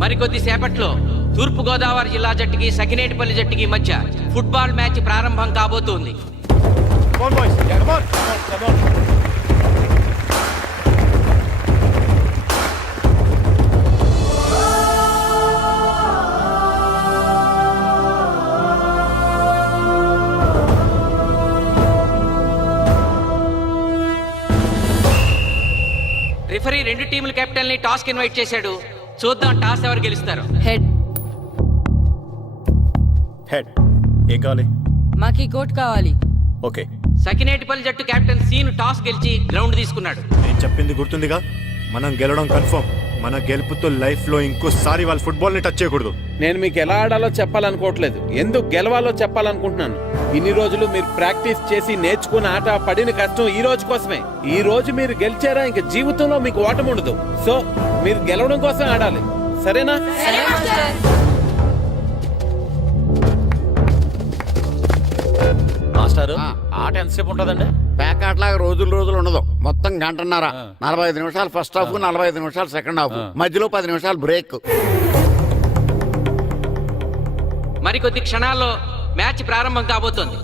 మరికొద్ది సేపట్లో తూర్పు గోదావరి జిల్లా జట్టుకి సకినేటిపల్లి జట్టుకి మధ్య ఫుట్బాల్ మ్యాచ్ ప్రారంభం కాబోతోంది. రిఫరీ రెండు టీముల కెప్టెన్ ని టాస్ కి ఇన్వైట్ చేశాడు. చూద్దాం టాస్ ఎవరు గెలుస్తారు. హెడ్. హెడ్. ఏం కావాలి? మాకు ఈ కోట్ కావాలి. ఓకే. సకినేటిపల్లి జట్టు కెప్టెన్ సీను టాస్ గెలిచి గ్రౌండ్ తీసుకున్నాడు. నేను చెప్పింది గుర్తుందిగా, మనం గెలవడం కన్ఫర్మ్. మన గెలుపుతో లైఫ్ లో ఇంకోసారి వాళ్ళ ఫుట్బాల్ ని టచ్ చేయకూడదు. నేను మీకు ఎలా ఆడాలో చెప్పాలనుకోవట్లేదు, ఎందుకు గెలవాలో చెప్పాలనుకుంటున్నాను. ఇన్ని రోజులు మీరు ప్రాక్టీస్ చేసి నేర్చుకున్న ఆట పడిన కష్టం ఈ రోజు కోసమే. ఈ రోజు మీరు గెలిచారా ఇంక జీవితంలో మీకు ఓటమి ఉండదు. సో మీరు గెలవడం కోసం ఆడాలి, సరేనా? మాస్టారు, ఆట ఎంతసేపు ఉంటుందండి? పేకాట్లాగా రోజులు ఉండదు. మొత్తం గంటన్నర. 45 నిమిషాలు ఫస్ట్ హాఫ్, 45 నిమిషాలు సెకండ్ హాఫ్, మధ్యలో 10 నిమిషాలు బ్రేక్. మరికొద్ది క్షణాల్లో మ్యాచ్ ప్రారంభం కాబోతోంది.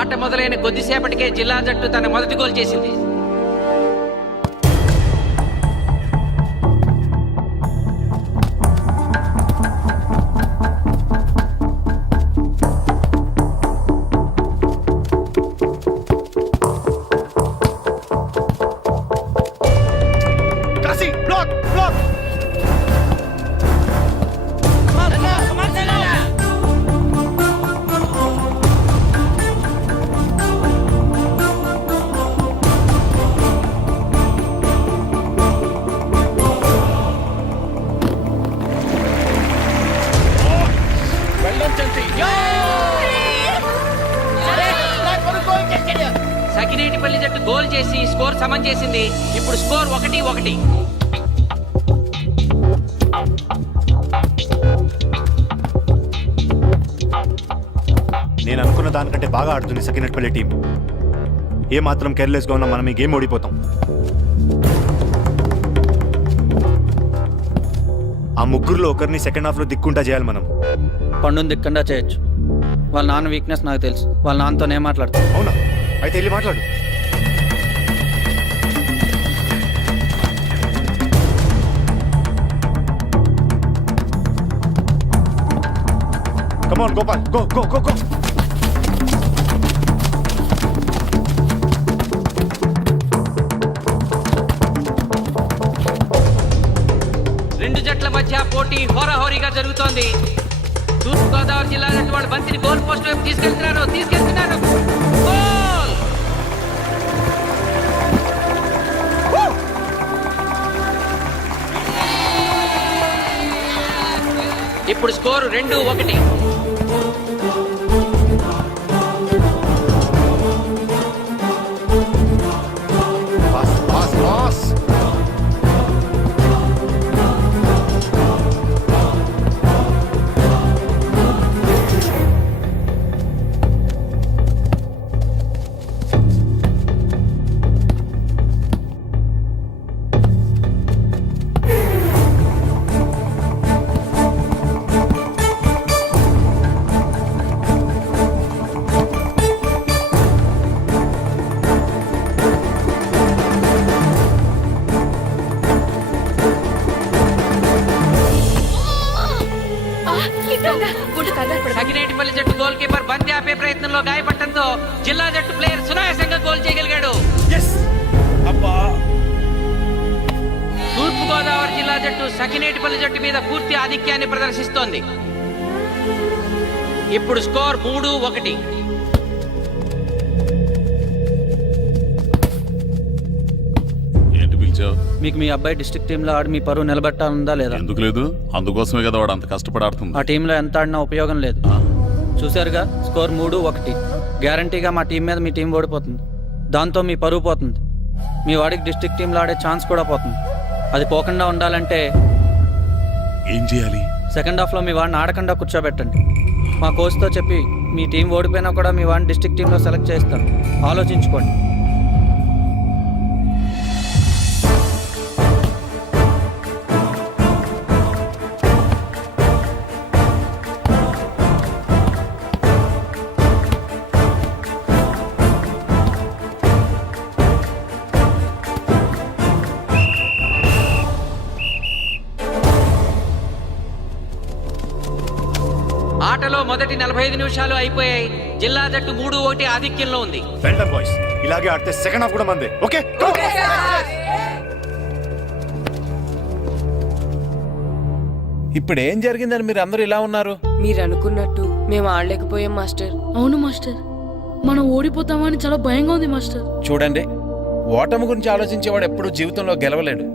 ఆట మొదలైన కొద్దిసేపటికే జిల్లా జట్టు తన మొదటి గోల్ చేసింది. సకినేటిపల్లి జట్టు గోల్ చేసి స్కోర్ సమం చేసింది. ఇప్పుడు స్కోర్ 1-1. నేను అనుకున్న దానికంటే బాగా ఆడుతుంది సకినేటిపల్లి టీం. ఏ మాత్రం కేర్లెస్ గా ఉన్నా మనం ఈ గేమ్ ఓడిపోతాం. ఆ ముగ్గురులో ఒకరిని సెకండ్ హాఫ్ లో దిక్కుంటా చేయాలి మనం. పండుని దిక్కుండా చేయొచ్చు. వాళ్ళ నాన్న వీక్నెస్ నాకు తెలుసు. వాళ్ళ నాన్నతోనే మాట్లాడతాను. అవునా? అయితే వెళ్ళి మాట్లాడు. Come on, Gopal. Go. రెండు జట్ల మధ్య పోటీ హోరాహోరీగా జరుగుతోంది. తూర్పు గోదావరి జిల్లా జట్టు వాళ్ళు బంతిని గోల్ పోస్ట్ వైపు తీసుకెళ్తున్నారు. గోల్! ఇప్పుడు స్కోరు 2-1. సకినేటిపల్లి జట్టు గోల్ కీపర్ బంతి ఆపే ప్రయత్నంలో గాయపడటంతో జిల్లా జట్టు ప్లేయర్ సునాయాసంగా గోల్ చేయగలిగాడు. అబ్బా! తూర్పు తూర్పుగోదావరి జిల్లా జట్టు సకినేటిపల్లి జట్టు మీద పూర్తి ఆధిక్యాన్ని ప్రదర్శిస్తోంది. ఇప్పుడు స్కోర్ 3-1. ఏంటి పిలిచావు? మీకు మీ అబ్బాయి డిస్ట్రిక్ట్ టీంలో ఆడి మీ పరువు నిలబెట్టాలందా లేదా? ఎందుకు లేదు? అందుకోసమే కదా వాడు అంత కష్టపడి ఆడుతుంది. ఆ టీంలో ఎంత ఆడినా ఉపయోగం లేదు. చూశారుగా, స్కోర్ 3-1. గ్యారంటీగా మా టీం మీద మీ టీం ఓడిపోతుంది. దాంతో మీ పరువు పోతుంది. మీ వాడికి డిస్ట్రిక్ట్ టీంలో ఆడే ఛాన్స్ కూడా పోతుంది. అది పోకుండా ఉండాలంటే ఏం చేయాలి? సెకండ్ హాఫ్లో మీ వాడిని ఆడకుండా కూర్చోబెట్టండి. మా కోచ్తో చెప్పి మీ టీం ఓడిపోయినా కూడా మీ వాడిని డిస్ట్రిక్ట్ టీంలో సెలెక్ట్ చేస్తాను. ఆలోచించుకోండి. ఆటలో మొదటి 45 నిమిషాలు అయిపోయాయి. జిల్లా జట్టు 3-1 ఆధిక్యంలో ఉంది. వెల్డన్ బాయ్స్, ఇలాగే ఆడితే సెకండ్ హాఫ్ కూడా మందే. ఓకే, ఇప్పుడు ఏం జరిగిందని మీరు అందరూ ఇలా ఉన్నారు? మీరు అనుకున్నట్టు మేము ఆడలేకపోయాం మాస్టర్. అవును మాస్టర్, మనం ఓడిపోతామని చాలా భయంగా ఉంది మాస్టర్. చూడండి, ఓటమి గురించి ఆలోచించేవాడు ఎప్పుడు జీవితంలో గెలవలేడు.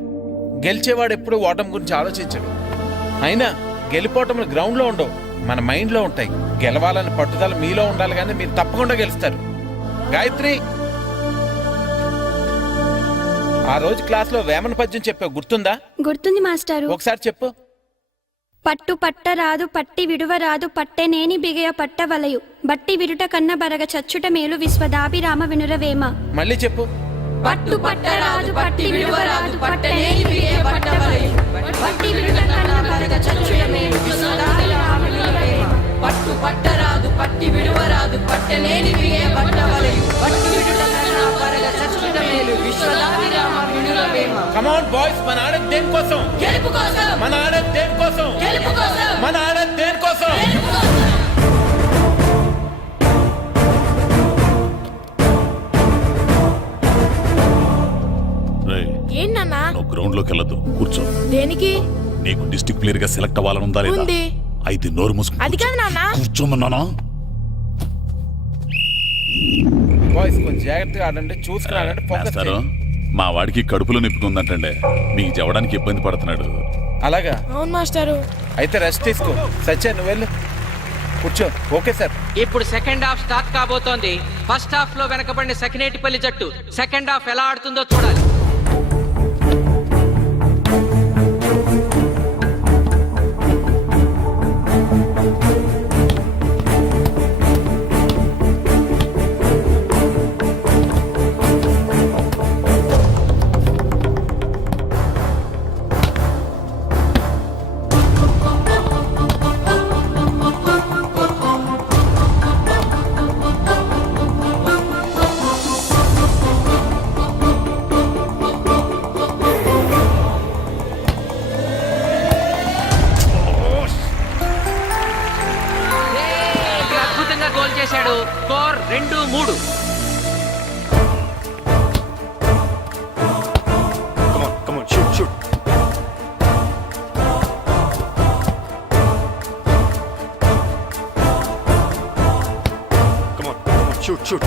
గెలిచేవాడు ఎప్పుడు ఓటమి గురించి ఆలోచించడు. అయినా గెలిపోవటములు గ్రౌండ్లో ఉండవు, మన మైండ్లో ఉంటాయి. గెలవాలని పట్టుదల మీలో ఉండాలి, కానీ మీరు తప్పకుండా గెలుస్తారు. గాయత్రి, ఆ రోజు క్లాస్లో వేమన పద్యం చెప్పావు, గుర్తుందా? గుర్తుంది మాస్టారు. ఒకసారి చెప్పు. పట్టు పట్టరాదు పట్టి విడువరాదు పట్టెనేని బిగయ పట్టవలయు బట్టి విడుట కన్న బరగ చచ్చుట మేలు విశ్వదాభిరామ వినురవేమ. మళ్ళీ చెప్పు. పట్టు పట్టరాదు పట్టి విడువరాదు పట్టనేని బిగే పట్టవలయు బట్టి విడుట కన్న బరగ చచ్చుట మేలు విశ్వదాభిరామ వినురవేమ. పట్టు పట్టరాదు పట్టి విడువరాదు పట్టనేని బిగే పట్టవలయు బట్టి విడుట కన్న బరగ చచ్చుట మేలు విశ్వదాభిరామ వినురవేమ. కమ్ ఆన్ బాయ్స్, మన ఆడేది దేనికోసం? గెలుపు కోసం. మన ఆడేది దేనికోసం? గెలుపు కోసం. మన ఆడేది దేనికోసం? రేయ్, ఏంటన్నా? నువ్వు గ్రౌండ్ లోకి వెళ్ళదు, కూర్చో. దేనికి? నీకు డిస్ట్రిక్ట్ ప్లేయర్ గా సెలెక్ట్ అవ్వాలని ఉందా లేదా? ఉంది. అయితే నోరు మూసుకుని అది కాదు నాన్న. కూర్చోమన్నానా? బాయ్స్ కొంచెం జాగ్రత్తగా ఆడండి, చూసుకుని ఆడండి, ఫోకస్ మాస్టారు, చేయండి. మా వాడికి కడుపులో నిప్పుకుందంటండి, మీకు చెప్పడానికి ఇబ్బంది పడుతున్నాడు. అలాగా? అవును మాస్టారు. అయితే రెస్ట్ తీసుకో. సత్య, నువ్వు వెళ్ళు, కూర్చో. Okay sir. ఇప్పుడు సెకండ్ హాఫ్ స్టార్ట్ కాబోతోంది. ఫస్ట్ హాఫ్ లో వెనకబడిన సకినేటిపల్లి జట్టు సెకండ్ హాఫ్ ఎలా ఆడుతుందో చూడాలి. అద్భుతంగా గోల్ చేశాడు. Score 2-3. come on, shoot. Come on, shoot.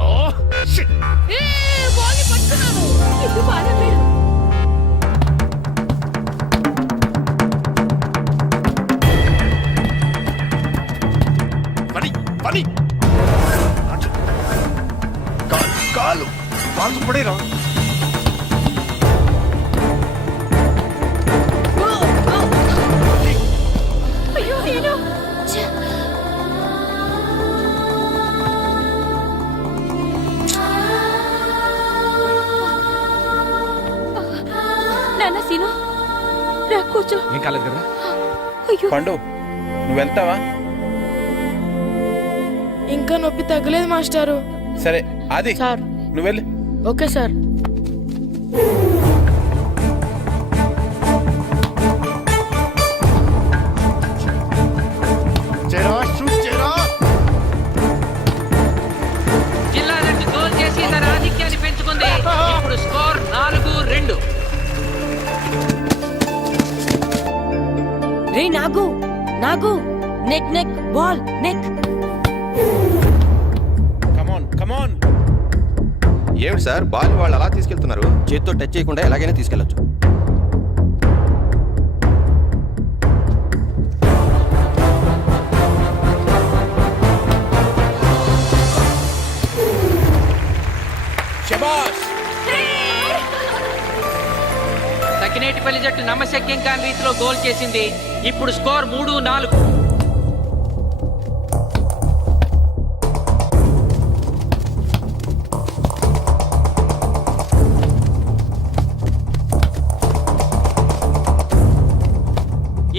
Oh, shit. పని కాలు పడేరా. నాన్న సీను రా కూర్చో. ఏం కాలేదు కదా? అయ్యో, పండు, నువ్వు వెళ్తావా? ఇంకా నొప్పి తగ్గలేదు మాస్టారు. సరే, ఆది సార్. నువ్వు వెళ్ళు. Okay sir. షూట్ చేయరా. జిల్లా జట్టు రే నాగు నాగు నెక్ నెక్ బాల్ నెక్. కమాన్ కమాన్. ఏమిటి సార్ బాల్ వాళ్ళు అలా తీసుకెళ్తున్నారు? చేతితో టచ్ చేయకుండా ఎలాగైనా తీసుకెళ్లొచ్చు. శబాష్. సకినేటిపల్లి జట్టు నమ్మశక్యం కాని రీతిలో గోల్ చేసింది. ఇప్పుడు స్కోర్ 3-4.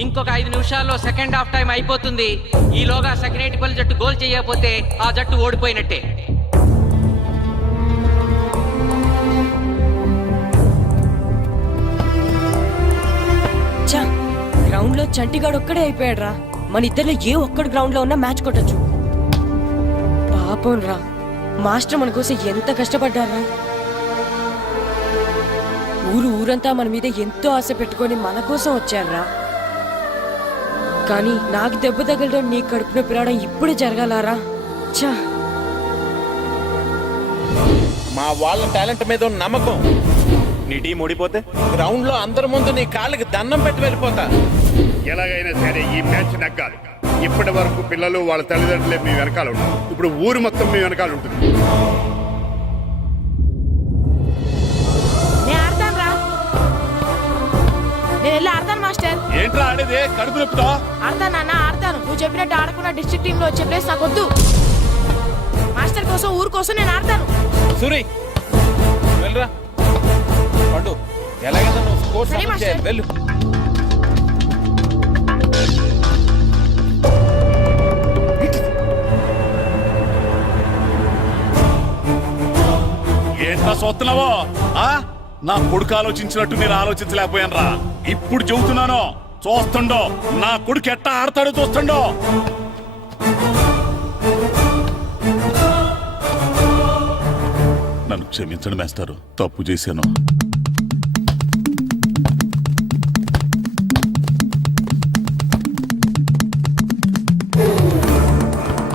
ఇంకొక 5 నిమిషాల్లో సెకండ్ హాఫ్ టైం అయిపోతుంది. ఈలోగా సకినేటిపల్లి జట్టు గోల్ చేయకపోతే ఆ జట్టు ఓడిపోయినట్టే. గ్రౌండ్ లో చంటిగాడు ఒక్కడే అయిపోయాడు రా. మన ఇద్దరిలో ఏ ఒక్కడు గ్రౌండ్ లో ఉన్నా మ్యాచ్ కొట్టచ్చు. పాపం రా, మాస్టర్ మన కోసం ఎంత కష్టపడ్డారా. ఊరంతా మన మీద ఎంతో ఆశ పెట్టుకొని మన కోసం వచ్చారా. కానీ నాకు దెబ్బ తగలడం, నీ కడుపు నొప్పి రావడం ఇప్పుడే జరగాలారా. చా, మా వాళ్ళ టాలెంట్ మీద ఉన్న నమ్మకం. నీ టీం ఓడిపోతే గ్రౌండ్ లో అందరి ముందు నీ కాళ్ళకి దండం పెట్టి వెళ్ళిపోతా. ఎలాగైనా సరే ఈ మ్యాచ్ నెగ్గాలి. ఇప్పటి వరకు పిల్లలు వాళ్ళ తల్లిదండ్రులే మీ వెనకాల ఉంటారు. ఇప్పుడు ఊరు మొత్తం మీ వెనకాల ఉంటుంది. ఏంట్రా ఆడేది? కడుపు నొప్పితో ఆడతాను. నువ్వు చెప్పినట్టు ఆడకుండా డిస్ట్రిక్ట్ టీమ్ లో వచ్చే ప్లేస్ నాకు వద్దు. మాస్టర్ కోసం, ఊరు కోసం నేను ఆడతాను. సూరి వెళ్ళరా. పండు ఎలాగైనా నువ్వు స్కోర్ సరే, మాస్టర్. చేయాలి. వెళ్ళు. ఏంట్రా చూస్తున్నావో? నా కొడుకు ఆలోచించినట్టు నేను ఆలోచించలేకపోయాను రా. ఇప్పుడు చెబుతున్నాను, చూస్తుండో నా కొడుకు ఎట్టా ఆడతాడో చూస్తుండో. నన్ను క్షమించండి మేస్టారు, తప్పు చేశాను.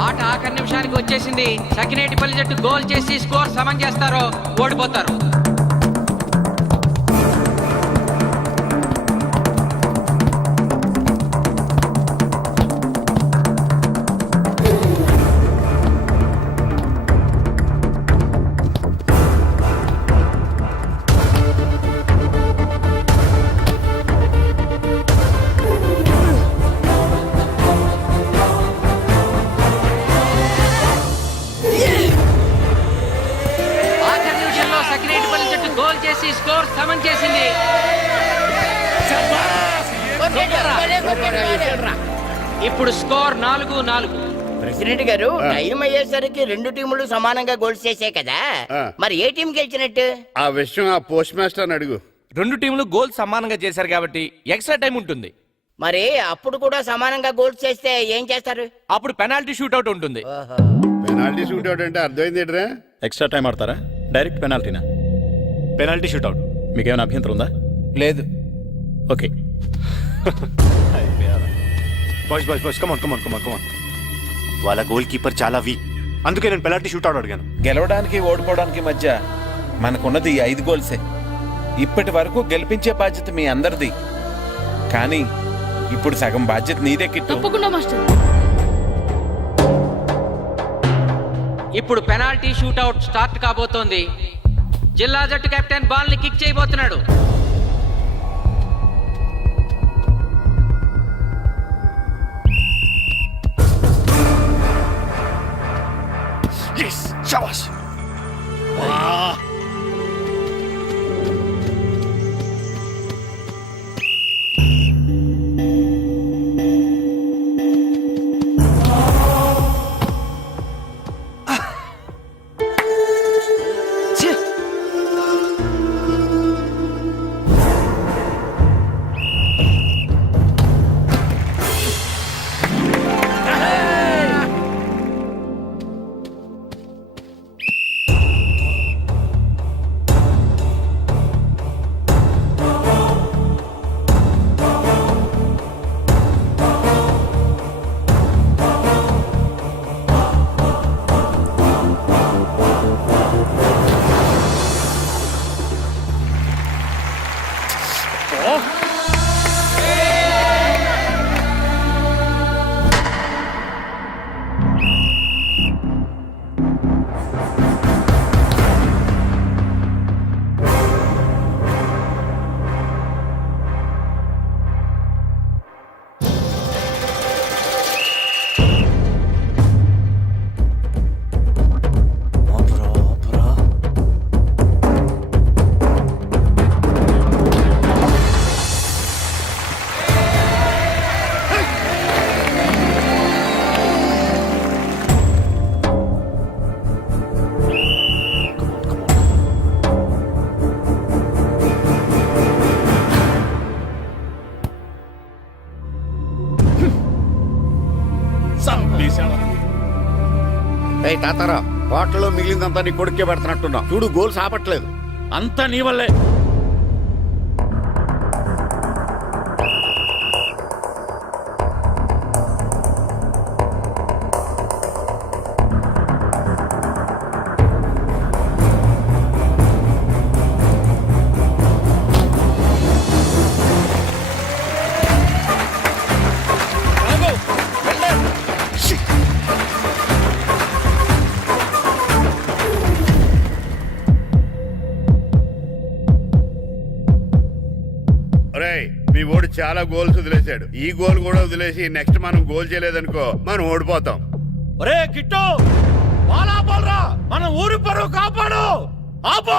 ఆట ఆఖరి నిమిషానికి వచ్చేసింది. సకినేటిపల్లి జట్టు గోల్ చేసి స్కోర్ సమం చేస్తారో ఓడిపోతారు. ఆఖరి నిమిషంలో సకినేటిపల్లి జట్టు గోల్ చేసి స్కోర్ సమం చేసింది. ఇప్పుడు స్కోర్ 4-4. ప్రెసిడెంట్ గారు, టైం అయ్యేసరికి రెండు టీములు సమానంగా గోల్స్ చేసాయి కదా, మరి ఏ టీం గెలిచినట్టు? ఆ విషయం ఆ పోస్ట్ మాస్టర్ అడుగు. రెండు టీంలు గోల్ సమానంగా చేశారు కాబట్టి ఎక్స్ట్రా టైం ఉంటుంది. మరి అప్పుడు కూడా సమానంగా గోల్స్ చేస్తే ఏం చేస్తారు? అప్పుడు పెనాల్టీ షూట్అవుట్ ఉంటుంది. పెనాల్టీ షూట్ అవుట్ అంటే అర్థమైంది ఏంట్రా? ఎక్స్ట్రా టైం ఆడతారా? డైరెక్ట్ పెనాల్టీనా? Penalty shootout. మీకేమైనా అభ్యంతరం ఉందా? లేదు. ఓకే. Boys come on. వాళ్ళ గోల్ కీపర్ చాలా వీక్, అందుకే నేను పెనాల్టీ షూట్అవుట్ అడిగాను. గెలవడానికి ఓడిపోవడానికి మధ్య మనకున్నది ఈ 5 గోల్సే. ఇప్పటి వరకు గెలిపించే బాధ్యత మీ అందరిది. కానీ ఇప్పుడు సగం బాధ్యత నీదే కిట్టు. తప్పకుండా మాస్టర్. ఇప్పుడు పెనాల్టీ షూట్అవుట్ స్టార్ట్ కాబోతోంది. జిల్లా జట్టు కెప్టెన్ బాల్ ని కిక్ చేయబోతున్నాడు. శబాష్. చంపేశాడు. ఏయ్ తాతారా, హోటల్లో మిగిలిందంతా నీ కొడుకే పెడుతున్నట్టున్నావు. చూడు గోల్స్ ఆపట్లేదు. అంతా నీ వల్లే. ఒరేయ్, మీ ఓడి చాలా గోల్స్ వదిలేశాడు. ఈ గోల్ కూడా వదిలేసి నెక్స్ట్ మనం గోల్ చేయలేదనుకో మనం ఓడిపోతాం. ఒరే కిట్టు, బాలా బాలరా, మన ఊరి పరువు కాపాడు. ఆపో.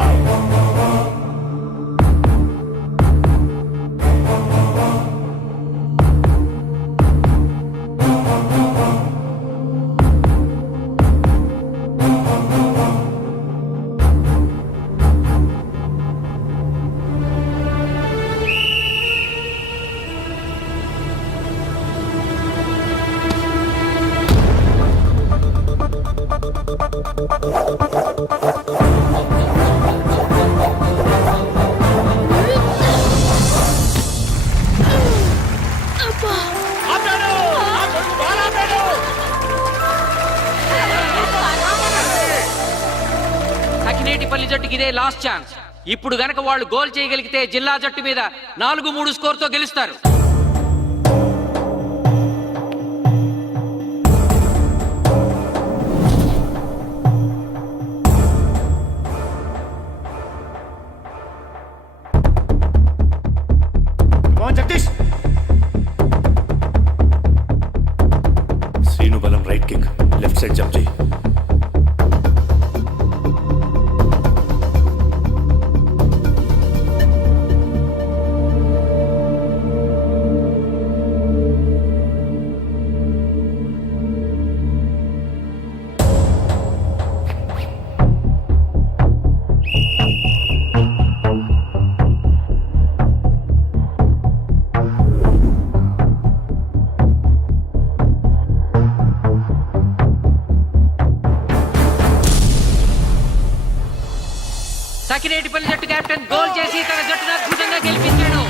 సకినేటిపల్లి జట్టుకి ఇదే లాస్ట్ ఛాన్స్. ఇప్పుడు గనక వాళ్ళు గోల్ చేయగలిగితే జిల్లా జట్టు మీద 4-3 స్కోర్తో గెలుస్తారు. జగదీష్, శ్రీను బలం right kick, left side jump చేయి. సకినేటిపల్లి జట్టు కెప్టెన్ గోల్ చేసి తన జట్టును అద్భుతంగా గెలిపించాడు.